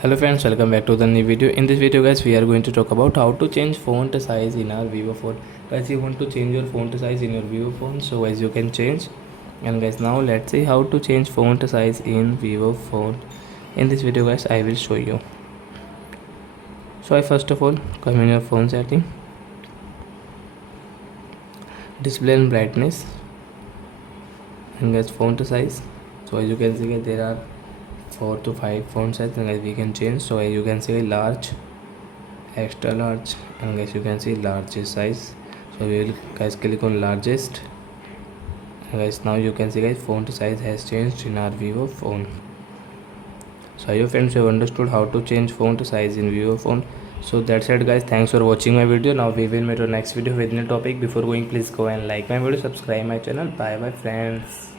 Hello friends, welcome back to the new video. In this video guys, we are going to talk about how to change font size in our Vivo phone. Guys, you want to change your font size in your Vivo phone, so as you can change. And guys, now let's see how to change font size in Vivo phone. In this video guys, I will show you. So I first of all come in your phone setting, display and brightness, and guys font size. So as you can see guys, there are 4 to 5 font size and guys we can change. So as you can see large, extra large, and guys you can see largest size. So we will guys click on largest, and guys now you can see guys font size has changed in our Vivo phone. So I hope friends you have understood how to change font size in Vivo phone. So that's it guys, thanks for watching my video. Now we will meet our next video with new topic. Before going, please go and like my video, subscribe my channel. Bye bye friends.